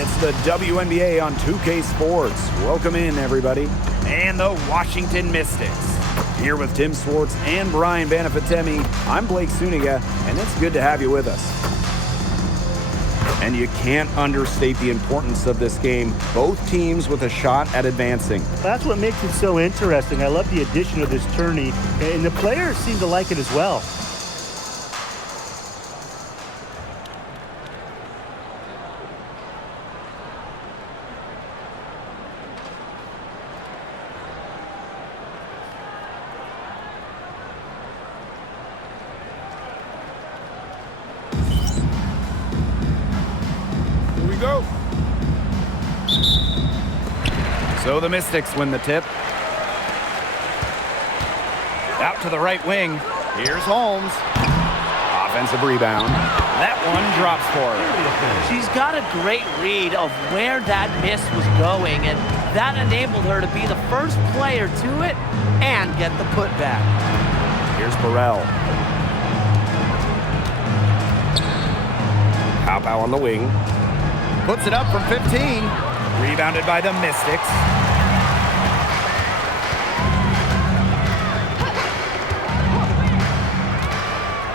It's the WNBA on 2K Sports. Welcome in, everybody. And the Washington Mystics. Here with Tim Swartz and Brian Banafitemi, I'm Blake Suniga, and it's good to have you with us. And you can't understate the importance of this game. Both teams with a shot at advancing. That's what makes it so interesting. I love the addition of this tourney, and the players seem to like it as well. Go. So the Mystics win the tip. Out to the right wing. Here's Holmes. Offensive rebound. That one drops for her. She's got a great read of where that miss was going, and that enabled her to be the first player to it and get the putback. Here's Burrell. Pow on the wing. Puts it up from 15. Rebounded by the Mystics.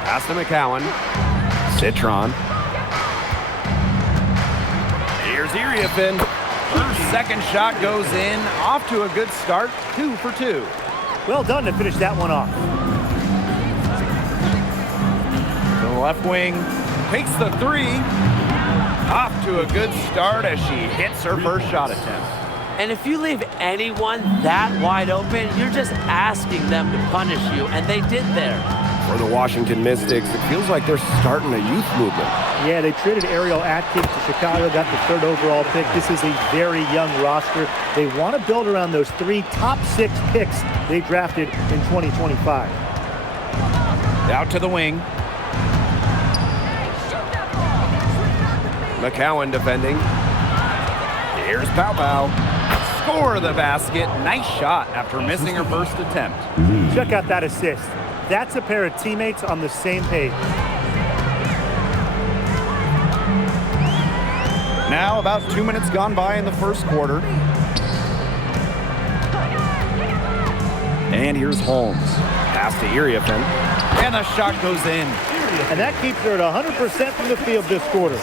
Pass to McCowan. Citron. Here's Iriafin. Her second shot goes in. Off to a good start. 2 for 2. Well done to finish that one off. To the left wing. Takes the 3. Off to a good start as she hits her first shot attempt. And if you leave anyone that wide open, you're just asking them to punish you, and they did there. For the Washington Mystics, it feels like they're starting a youth movement. Yeah, they traded Ariel Atkins to Chicago, got the 3rd overall pick. This is a very young roster. They want to build around those 3 top 6 picks they drafted in 2025. Out to the wing. McCowan defending. Here's Pow. Score the basket. Nice shot after missing her first attempt. Check out that assist. That's a pair of teammates on the same page. Now about 2 minutes gone by in the first quarter. And here's Holmes. Pass to Iriafin. And the shot goes in. And that keeps her at 100% from the field this quarter.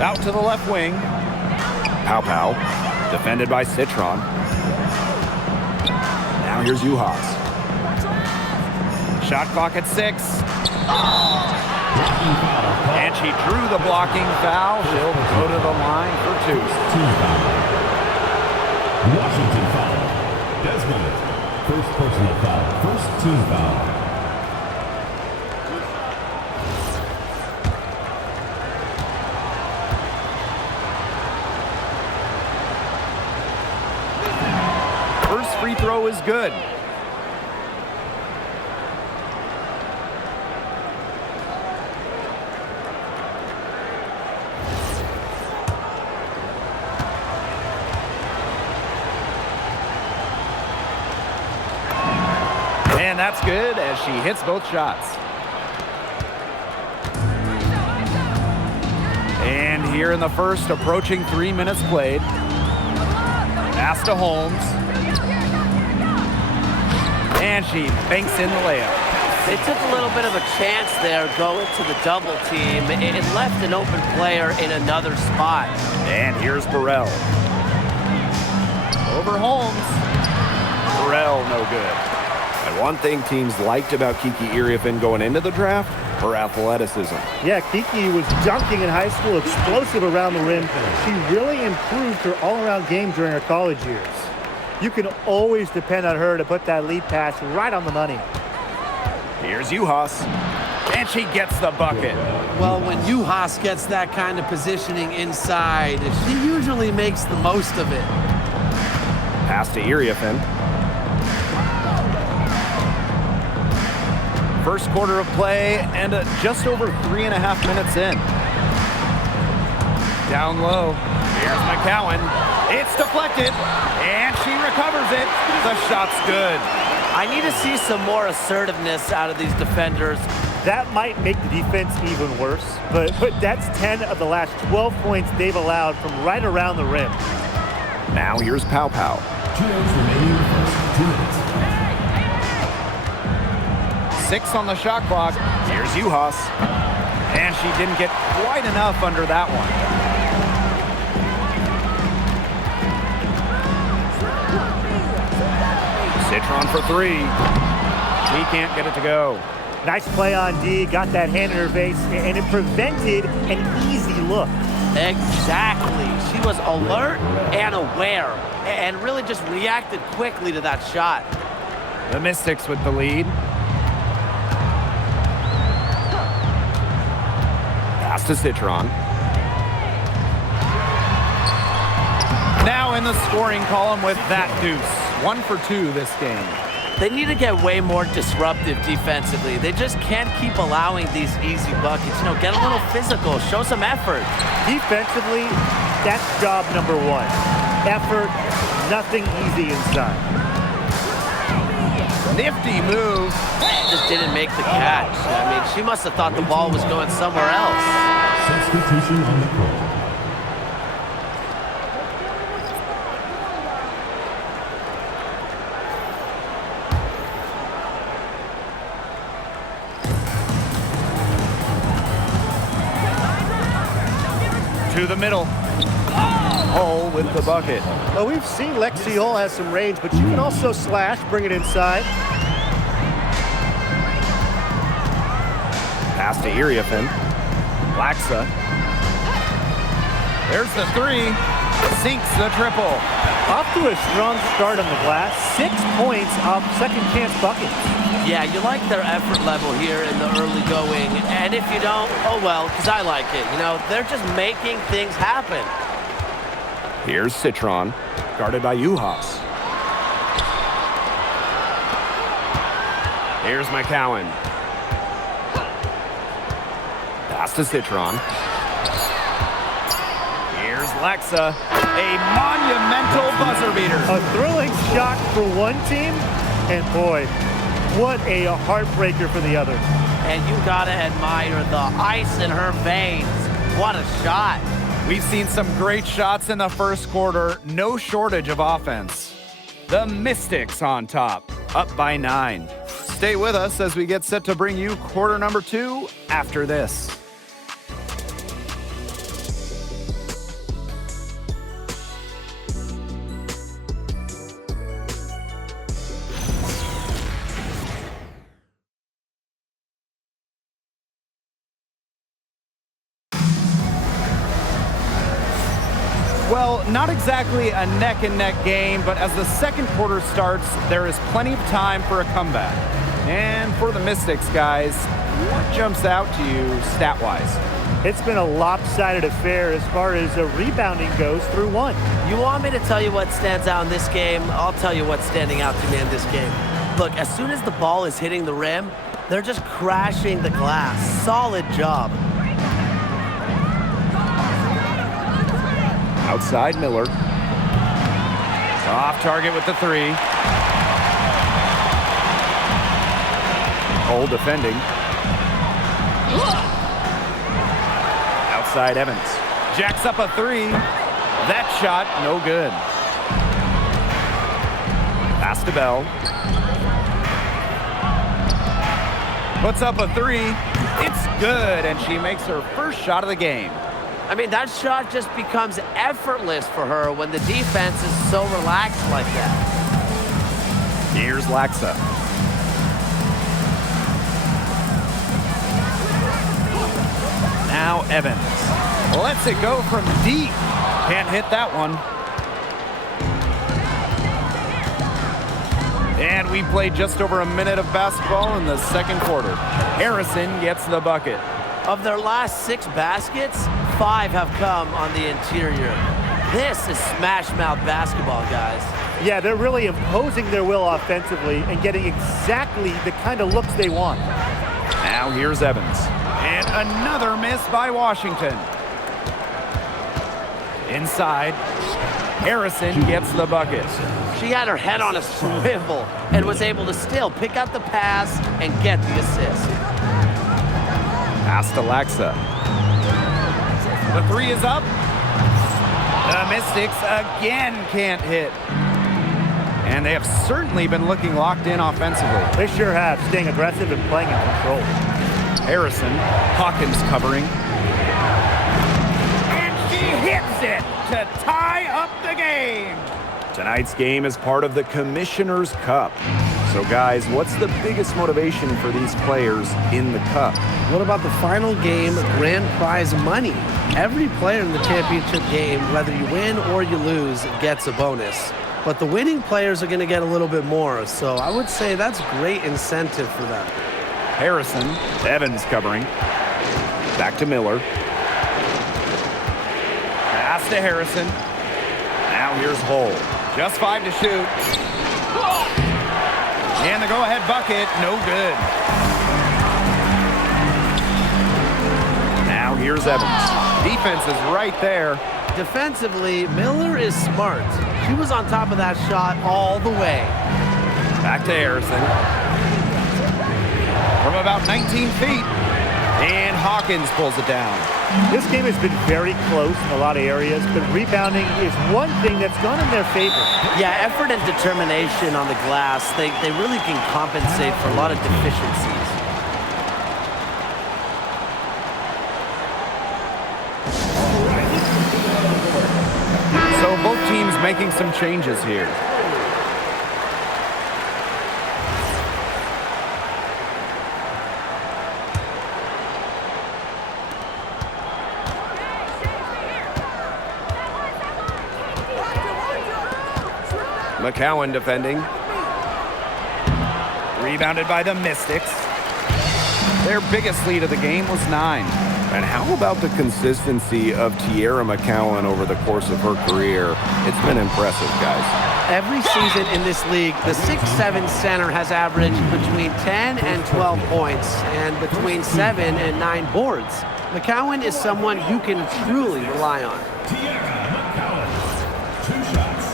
Out to the left wing. Pow. Defended by Citron. Now here's Uhas. Shot clock at 6. And she drew the blocking foul. She'll go to the line for 2. Washington foul. Desmond. First personal foul. First team foul. First free throw is good. And that's good as she hits both shots. And here in the first, approaching 3 minutes played. Pass to Holmes. And she banks in the layup. They took a little bit of a chance there going to the double team. It left an open player in another spot. And here's Burrell. Over Holmes. Burrell, no good. And one thing teams liked about Kiki Iriafin going into the draft, her athleticism. Yeah, Kiki was dunking in high school, explosive around the rim. She really improved her all-around game during her college years. You can always depend on her to put that lead pass right on the money. Here's Uhas. And she gets the bucket. Well, when Uhas gets that kind of positioning inside, she usually makes the most of it. Pass to Iriafin. First quarter of play and just over 3.5 minutes in. Down low. Here's McCowan. It's deflected, and she recovers it. The shot's good. I need to see some more assertiveness out of these defenders. That might make the defense even worse, but that's 10 of the last 12 points they've allowed from right around the rim. Now here's Pow Pow. 2 minutes remaining in the first. 2 minutes. 6 on the shot clock. Here's Uhas. And she didn't get quite enough under that one. Citron for 3. She can't get it to go. Nice play on D, got that hand in her face, and it prevented an easy look. Exactly. She was alert and aware and really just reacted quickly to that shot. The Mystics with the lead. Pass to Citron. Now in the scoring column with that deuce. 1 for 2 this game. They need to get way more disruptive defensively. They just can't keep allowing these easy buckets. You know, get a little physical, show some effort. Defensively, that's job number 1. Effort, nothing easy inside. Nifty move. Just didn't make the catch. I mean, she must have thought the ball was going somewhere else. Substitution on the court. To the middle. Hull with the bucket. Well, we've seen Lexi Hull has some range, but she can also slash, bring it inside. Pass to Iriafen. Laxa. There's the 3. Sinks the triple. Off to a strong start on the glass. 6 points off second chance buckets. Yeah, you like their effort level here in the early going. And if you don't, oh well, because I like it. You know, they're just making things happen. Here's Citron. Guarded by Uhas. Here's McCowan. Pass to Citron. Here's Laxa. A monumental buzzer beater. A thrilling shot for one team, and boy, what a heartbreaker for the other. And you gotta admire the ice in her veins. What a shot. We've seen some great shots in the first quarter. No shortage of offense. The Mystics on top, up by 9. Stay with us as we get set to bring you quarter number 2 after this. Well, not exactly a neck-and-neck game, but as the second quarter starts, there is plenty of time for a comeback. And for the Mystics, guys, what jumps out to you stat-wise? It's been a lopsided affair as far as rebounding goes through one. You want me to tell you what stands out in this game? I'll tell you what's standing out to me in this game. Look, as soon as the ball is hitting the rim, they're just crashing the glass. Solid job. Outside Miller. Off target with the 3. Cole defending. Outside Evans. Jacks up a 3. That shot, no good. Pass to Bell. Puts up a 3. It's good, and she makes her first shot of the game. I mean, that shot just becomes effortless for her when the defense is so relaxed like that. Here's Laxa. Now Evans. Lets it go from deep. Can't hit that one. And we played just over a minute of basketball in the second quarter. Harrison gets the bucket. Of their last 6 baskets, 5 have come on the interior. This is smash-mouth basketball, guys. Yeah, they're really imposing their will offensively and getting exactly the kind of looks they want. Now here's Evans. And another miss by Washington. Inside. Harrison gets the bucket. She had her head on a swivel and was able to still pick out the pass and get the assist. Pass to Lexa. The three is up. The Mystics again can't hit. And they have certainly been looking locked in offensively. They sure have, staying aggressive and playing in control. Harrison, Hawkins covering. And she hits it to tie up the game. Tonight's game is part of the Commissioner's Cup. So guys, what's the biggest motivation for these players in the Cup? What about the final game, grand prize money? Every player in the championship game, whether you win or you lose, gets a bonus. But the winning players are going to get a little bit more. So I would say that's great incentive for them. Harrison, Evans covering. Back to Miller. Pass to Harrison. Now here's Hull. Just 5 to shoot. And the go-ahead bucket, no good. Now here's Evans. Defense is right there. Defensively, Miller is smart. She was on top of that shot all the way. Back to Harrison. From about 19 feet. And Hawkins pulls it down. This game has been very close in a lot of areas, but rebounding is one thing that's gone in their favor. Yeah, effort and determination on the glass, they really can compensate for a lot of deficiencies. So both teams making some changes here. McCowan defending. Rebounded by the Mystics. Their biggest lead of the game was 9. And how about the consistency of Tierra McCowan over the course of her career? It's been impressive, guys. Every season in this league, the 6'7" center has averaged between 10 and 12 points and between 7 and 9 boards. McCowan is someone you can truly rely on. Tierra McCowan, 2 shots.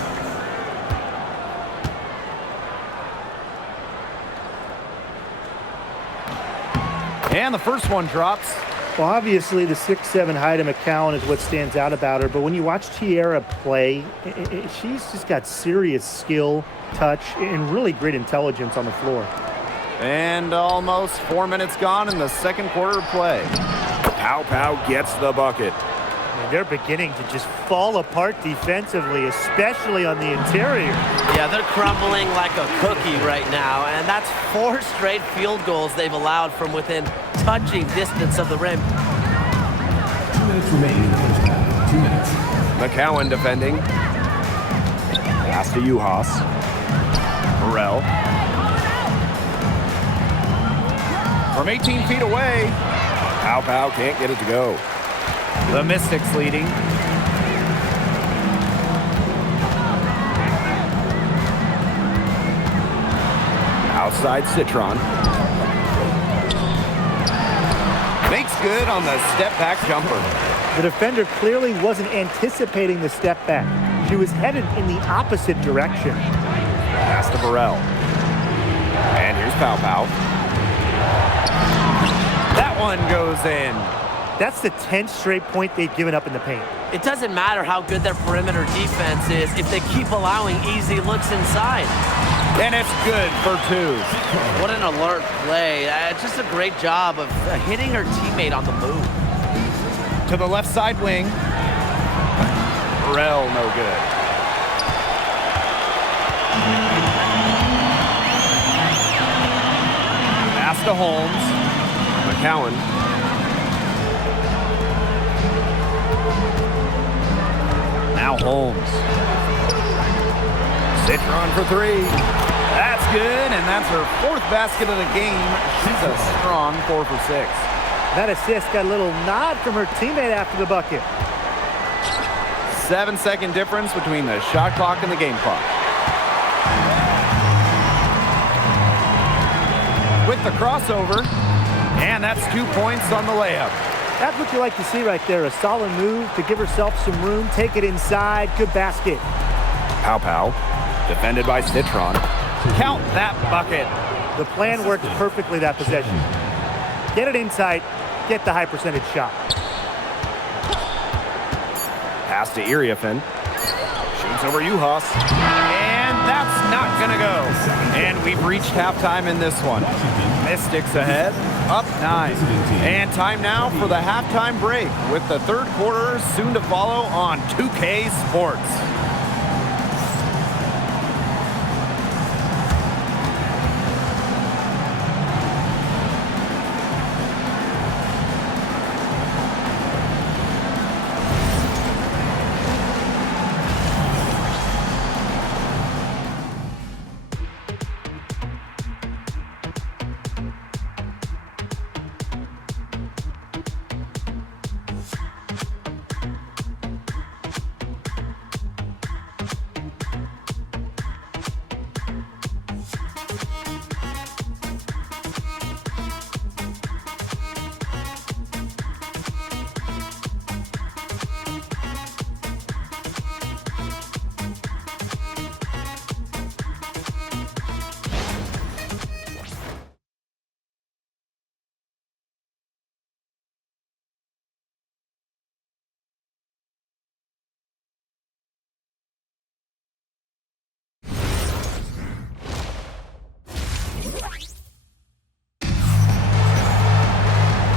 And the first one drops. Well, obviously, the 6'7" height of McCowan is what stands out about her, but when you watch Tierra play, she's just got serious skill, touch, and really great intelligence on the floor. And almost 4 minutes gone in the second quarter of play. Pow Pow gets the bucket. And they're beginning to just fall apart defensively, especially on the interior. Yeah, they're crumbling like a cookie right now, and that's 4 straight field goals they've allowed from within touching distance of the rim. 2 minutes remaining in the first half. 2 minutes. McCowan defending. Pass to Uhas. Burrell. From 18 feet away. Pow Pow can't get it to go. The Mystics leading. Outside Citron. Makes good on the step-back jumper. The defender clearly wasn't anticipating the step back. She was headed in the opposite direction. Pass to Burrell. And here's Pow Pow. That one goes in. That's the 10th straight point they've given up in the paint. It doesn't matter how good their perimeter defense is if they keep allowing easy looks inside. And it's good for 2. What an alert play. Just a great job of hitting her teammate on the move. To the left side wing. Burrell, no good. Pass to Holmes. McCowan. Now Holmes. Citron for 3. That's good, and that's her 4th basket of the game. She's a strong 4 for 6. That assist got a little nod from her teammate after the bucket. 7-second difference between the shot clock and the game clock. With the crossover, and that's 2 points on the layup. That's what you like to see right there. A solid move to give herself some room. Take it inside. Good basket. Pow. Defended by Citron. Count that bucket. The plan worked perfectly that possession. Get it inside. Get the high percentage shot. Pass to Iriafin. Shoots over Uhas. And that's not going to go. And we've reached halftime in this one. Mystics ahead, up 9. And time now for the halftime break with the third quarter soon to follow on 2K Sports.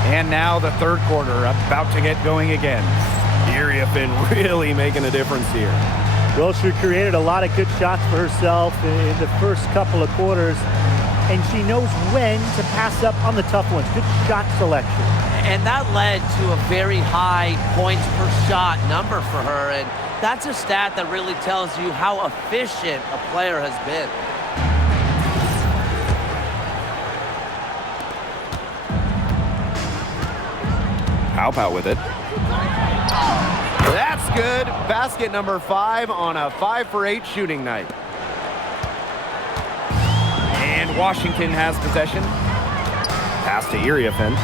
And now the third quarter about to get going again. Iriafin really making a difference here. Well, she created a lot of good shots for herself in the first couple of quarters, and she knows when to pass up on the tough ones. Good shot selection. And that led to a very high points per shot number for her, and that's a stat that really tells you how efficient a player has been. Pow with it. That's good. Basket number 5 on a 5 for 8 shooting night. And Washington has possession. Pass to Iriafin.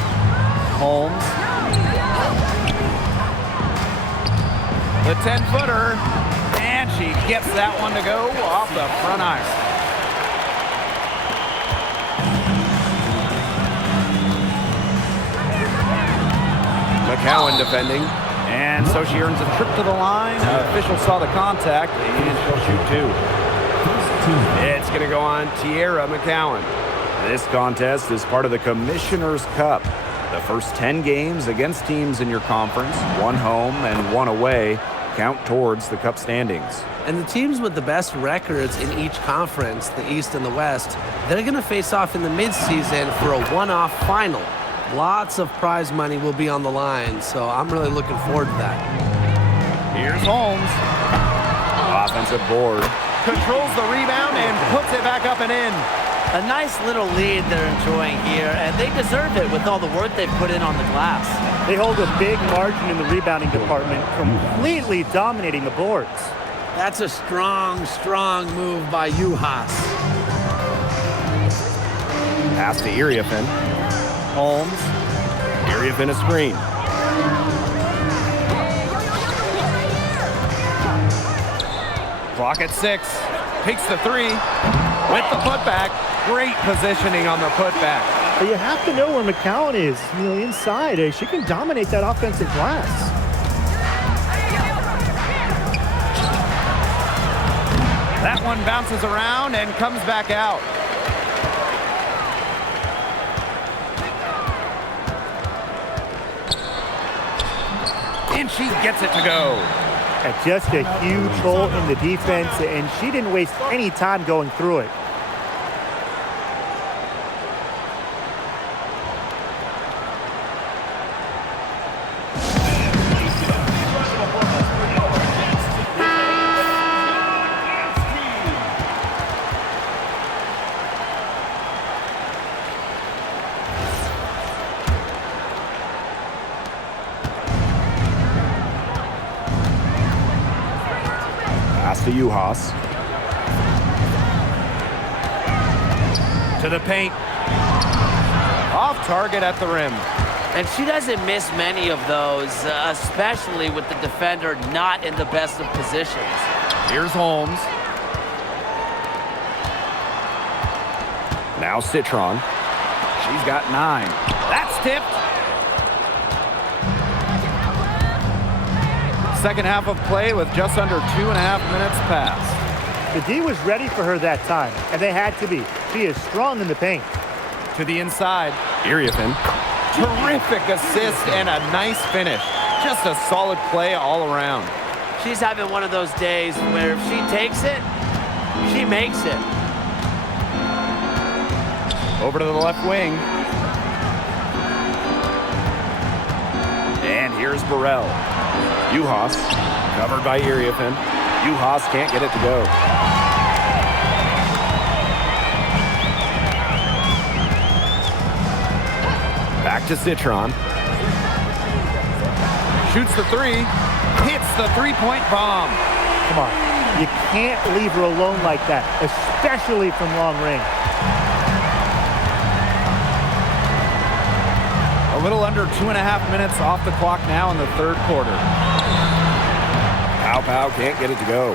Holmes. The 10-footer. And she gets that one to go off the front iron. McCowan defending, and so she earns a trip to the line. Official saw the contact, and she'll shoot 2. It's going to go on Tierra McCowan. This contest is part of the Commissioner's Cup. The first 10 games against teams in your conference, 1 home and 1 away, count towards the Cup standings. And the teams with the best records in each conference, the East and the West, they're going to face off in the midseason for a one-off final. Lots of prize money will be on the line, so I'm really looking forward to that. Here's Holmes. Offensive board. Controls the rebound and puts it back up and in. A nice little lead they're enjoying here, and they deserve it with all the work they've put in on the glass. They hold a big margin in the rebounding department, completely dominating the boards. That's a strong move by Uhas. Pass to Iriafin. Holmes. Iriafin a screen. Clock at 6. Takes the 3. With the putback. Great positioning on the putback. But you have to know where McCowan is, inside. She can dominate that offensive glass. That one bounces around and comes back out. And she gets it to go. Just a huge hole in the defense, and she didn't waste any time going through it. Pass to Uhas. To the paint. Off target at the rim. And she doesn't miss many of those, especially with the defender not in the best of positions. Here's Holmes. Now Citron. She's got 9. That's tipped. Second half of play with just under 2.5 minutes passed. The D was ready for her that time, and they had to be. She is strong in the paint. To the inside. Iriafen. Terrific assist and a nice finish. Just a solid play all around. She's having one of those days where if she takes it, she makes it. Over to the left wing. And here's Burrell. Uhas. Covered by Iriafen. Uhas can't get it to go. Back to Citron. Shoots the 3. Hits the three-point bomb. Come on. You can't leave her alone like that, especially from long range. A little under 2.5 minutes off the clock now in the third quarter. Pow Pow can't get it to go.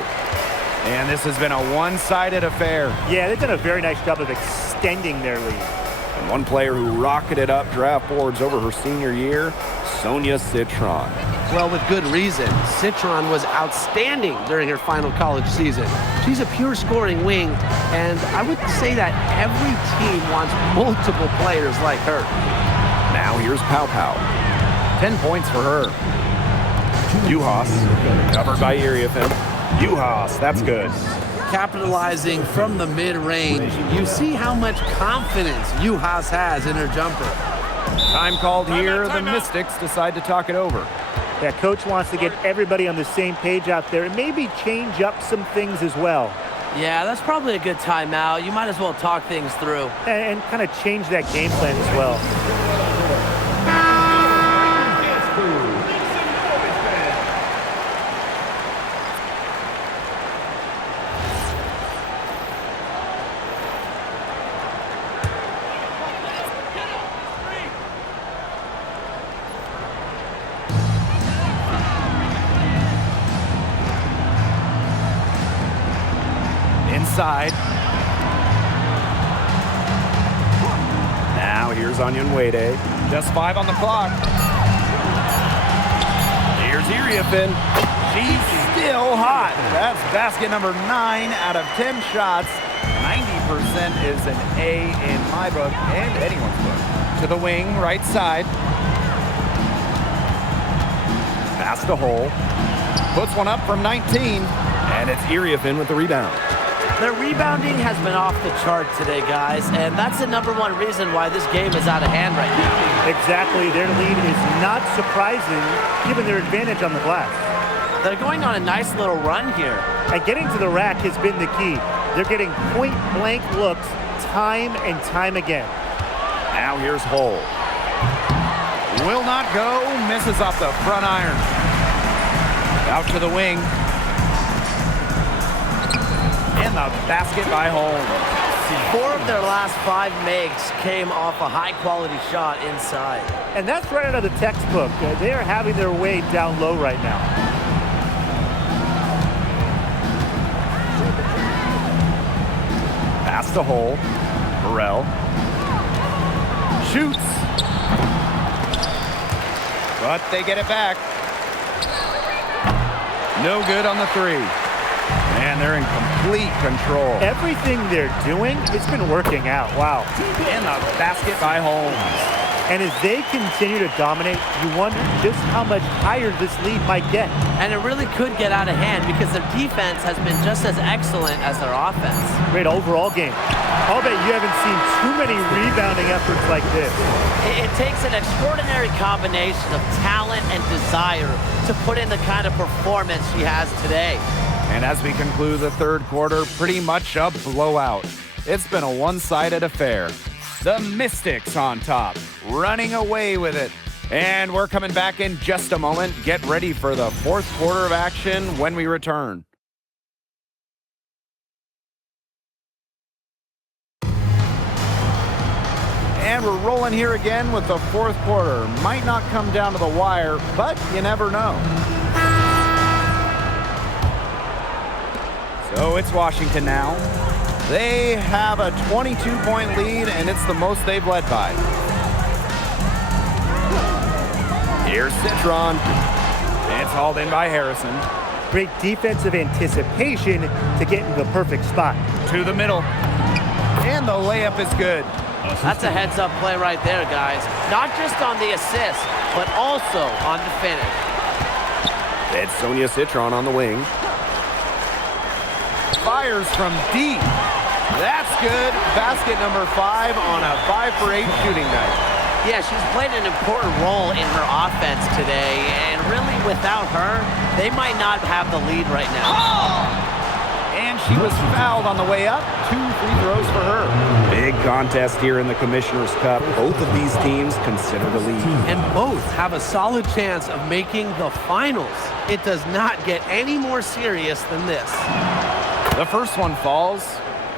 And this has been a one-sided affair. Yeah, they've done a very nice job of extending their lead. And one player who rocketed up draft boards over her senior year, Sonia Citron. Well, with good reason. Citron was outstanding during her final college season. She's a pure scoring wing, and I would say that every team wants multiple players like her. Now here's Pow Pow. 10 points for her. Uhas. Covered by Iriafen. Uhas, that's good. Capitalizing from the mid-range, you see how much confidence Uhas has in her jumper. Time called here. The Mystics decide to talk it over. That coach wants to get everybody on the same page out there and maybe change up some things as well. Yeah, that's probably a good timeout. You might as well talk things through. And kind of change that game plan as well. Inside. Now here's Onyenwede. Just 5 on the clock. Here's Iriafen. She's still hot. That's basket number 9 out of 10 shots. 90% is an A in my book and anyone's book. To the wing, right side. Pass to Hole. Puts one up from 19. And it's Iriafen with the rebound. Their rebounding has been off the chart today, guys, and that's the #1 reason why this game is out of hand right now. Exactly. Their lead is not surprising given their advantage on the glass. They're going on a nice little run here. And getting to the rack has been the key. They're getting point-blank looks time and time again. Now here's Hole. Will not go. Misses off the front iron. Out to the wing. And the basket by Holmes. 4 of their last 5 makes came off a high-quality shot inside. And that's right out of the textbook. They are having their way down low right now. Pass to Hole. Burrell. Shoots. But they get it back. No good on the 3. And they're in complete control. Everything they're doing, it's been working out. Wow. And the basket by Holmes. And as they continue to dominate, you wonder just how much higher this lead might get. And it really could get out of hand because their defense has been just as excellent as their offense. Great overall game. I'll bet you haven't seen too many rebounding efforts like this. It takes an extraordinary combination of talent and desire to put in the kind of performance she has today. And as we conclude the third quarter, pretty much a blowout. It's been a one-sided affair. The Mystics on top, running away with it. And we're coming back in just a moment. Get ready for the fourth quarter of action when we return. And we're rolling here again with the fourth quarter. Might not come down to the wire, but you never know. So it's Washington now. They have a 22-point lead, and it's the most they've led by. Here's Citron. It's hauled in by Harrison. Great defensive anticipation to get into the perfect spot. To the middle. And the layup is good. That's a heads-up play right there, guys. Not just on the assist, but also on the finish. It's Sonia Citron on the wing. Fires from deep. That's good. Basket number 5 on a 5 for 8 shooting night. Yeah, she's played an important role in her offense today, and really without her, they might not have the lead right now. And she was fouled on the way up. 2 free throws for her. Big contest here in the Commissioner's Cup. Both of these teams consider the lead. And both have a solid chance of making the finals. It does not get any more serious than this. The first one falls.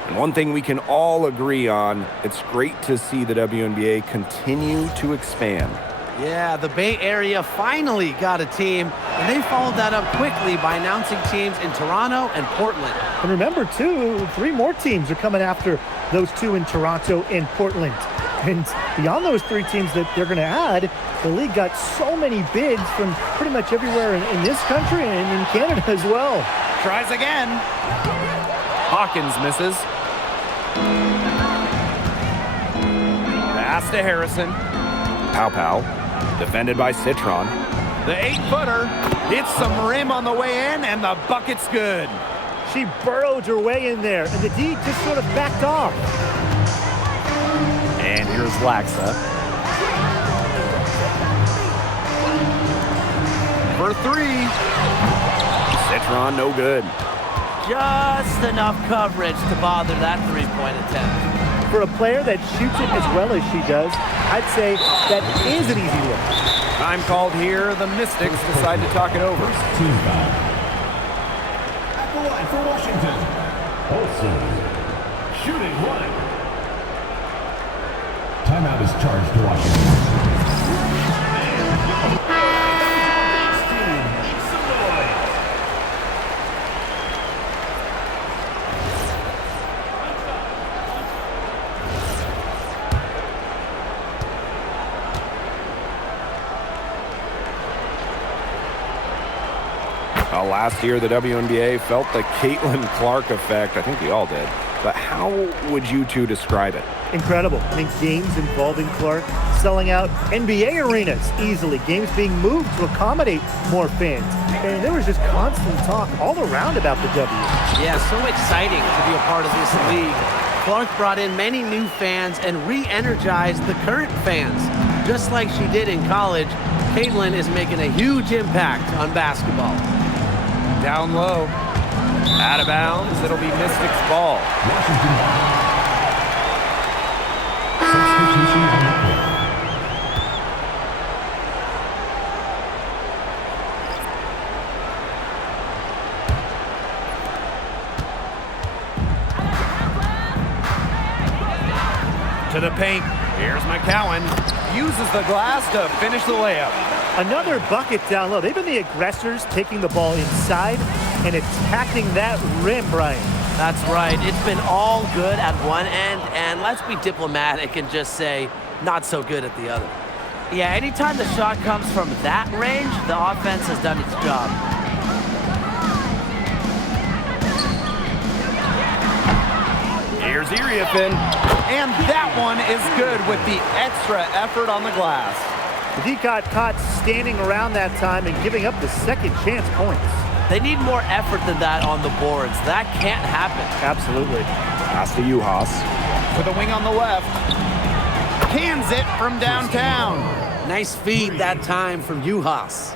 And one thing we can all agree on, it's great to see the WNBA continue to expand. Yeah, the Bay Area finally got a team, and they followed that up quickly by announcing teams in Toronto and Portland. And remember, too, 3 more teams are coming after those 2 in Toronto and Portland. And beyond those 3 teams that they're going to add, the league got so many bids from pretty much everywhere in this country and in Canada as well. Tries again. Hawkins misses. Pass to Harrison. Pow Pow, defended by Citron. The 8-footer hits some rim on the way in, and the bucket's good. She burrowed her way in there, and the D just sort of backed off. And here's Laxa. For 3. Citron, no good. Just enough coverage to bother that 3-point attempt. For a player that shoots it as well as she does, I'd say that is an easy look. Time called here. The Mystics decide to talk it over. Team foul. At the line for Washington. Olsen. Shooting 1. Timeout is charged to Washington. Last year, the WNBA felt the Caitlin Clark effect. I think we all did. But how would you two describe it? Incredible. I think games involving Clark selling out NBA arenas easily. Games being moved to accommodate more fans. And there was just constant talk all around about the W. Yeah, so exciting to be a part of this league. Clark brought in many new fans and re-energized the current fans. Just like she did in college, Caitlin is making a huge impact on basketball. Down low. Out of bounds. It'll be Mystics ball. Washington. Substitution on the court. To the paint. Here's McCowan. Uses the glass to finish the layup. Another bucket down low. They've been the aggressors taking the ball inside and attacking that rim, Brian. That's right. It's been all good at one end, and let's be diplomatic and just say not so good at the other. Yeah, anytime the shot comes from that range, the offense has done its job. Here's Iriafin. And that one is good with the extra effort on the glass. The D got caught standing around that time and giving up the second chance points. They need more effort than that on the boards. That can't happen. Absolutely. Pass to Juhas. To the wing on the left. Cans it from downtown. Nice feed that time from Juhas.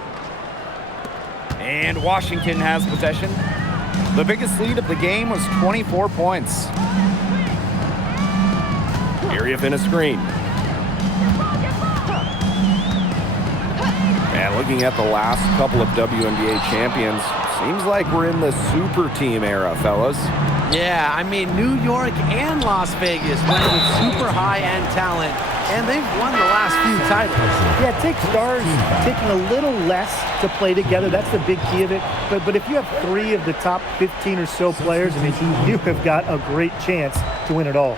And Washington has possession. The biggest lead of the game was 24 points. Iriafin a screen. And looking at the last couple of WNBA champions, Seems like we're in the super team era, fellas. Yeah, I mean, New York and Las Vegas went with super high-end talent, and they've won the last few titles. Yeah, it takes stars taking a little less to play together. That's the big key of it. But if you have 3 of the top 15 or so players, I mean, you have got a great chance to win it all.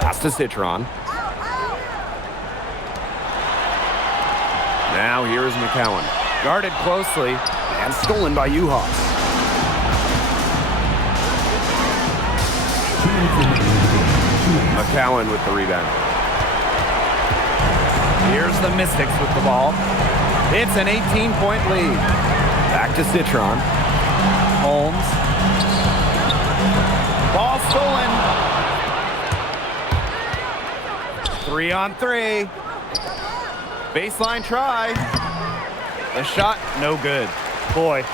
Pass to Citron. Now here's McCowan. Guarded closely and stolen by Uhas. McCowan with the rebound. Here's the Mystics with the ball. It's an 18-point lead. Back to Citron. Holmes. Ball stolen. 3-on-3. Baseline try. The shot, no good. Boy,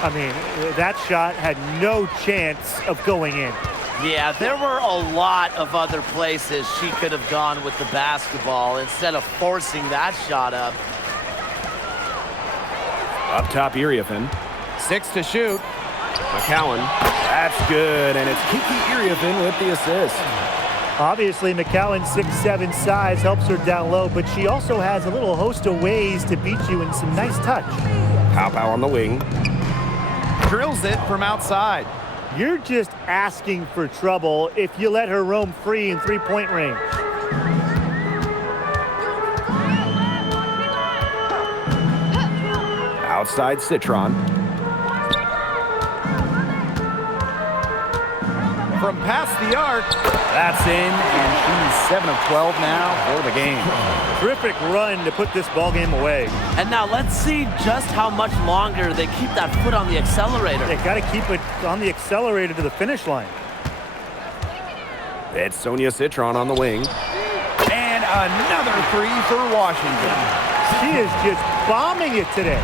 I mean, that shot had no chance of going in. Yeah, there were a lot of other places she could have gone with the basketball instead of forcing that shot up. Up top, Iriafin. 6 to shoot. McCowan. That's good, and it's Kiki Iriafin with the assist. Obviously, McCowan's 6'7" size helps her down low, but she also has a little host of ways to beat you in some nice touch. Pow on the wing. Drills it from outside. You're just asking for trouble if you let her roam free in three-point range. Outside Citron. From past the arc, that's in, and she's 7 of 12 now for the game. Terrific run to put this ball game away. And now let's see just how much longer they keep that foot on the accelerator. They got to keep it on the accelerator to the finish line. It's Sonia Citron on the wing. And another 3 for Washington. She is just bombing it today.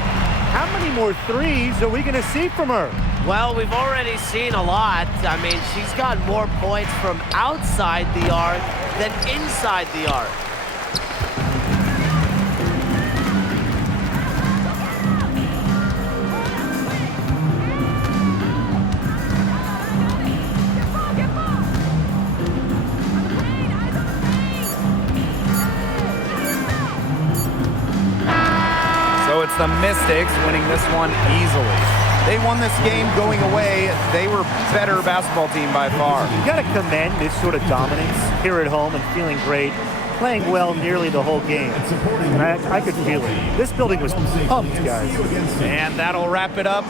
How many more threes are we going to see from her? Well, we've already seen a lot. I mean, she's got more points from outside the arc than inside the arc. So it's the Mystics winning this one easily. They won this game going away. They were better basketball team by far. You got to commend this sort of dominance here at home and feeling great, playing well nearly the whole game. And I could feel it. This building was pumped, guys. And that'll wrap it up.